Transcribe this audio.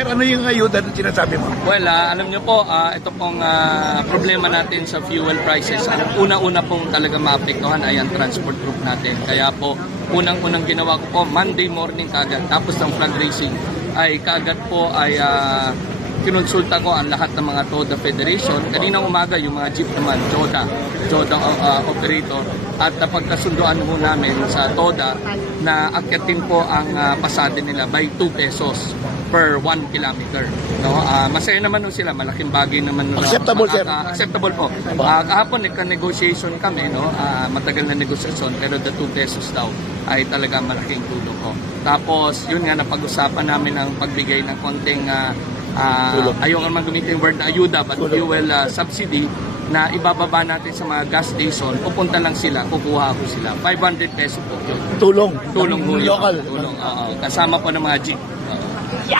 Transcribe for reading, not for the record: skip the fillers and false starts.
Sir, ano yung ayuda na sinasabi mo? Well, alam niyo po, ito pong problema natin sa fuel prices. Ang una-una pong talaga maapektuhan ay ang transport group natin. Kaya po, unang-unang ginawa ko po, Monday morning kagad, tapos ng flag racing, ay kagad po ay kinonsulta ko ang lahat ng mga TODA Federation. Kaninang umaga yung mga jeep naman, JODA operator. At pagkasunduan po namin sa TODA na akyatin po ang pasade nila by 2 pesos per 1 kilometer. No? Masaya naman nun sila, malaking bagay naman. Acceptable, sir. Acceptable po. Kahapon nagka-negotiation kami, no? Matagal na negosasyon, pero the 2 pesos daw ay talaga malaking tulong ko. Tapos, yun nga, napag-usapan namin ang pagbigay ng konting ayaw naman gamitin yung word na ayuda, but fuel subsidy na ibababa natin sa mga gas station. Pupunta lang sila, kukuha ko sila. 500 pesos po yun. Tulong. Tulong po yun. Local. Tulong, kasama po ng mga jeep.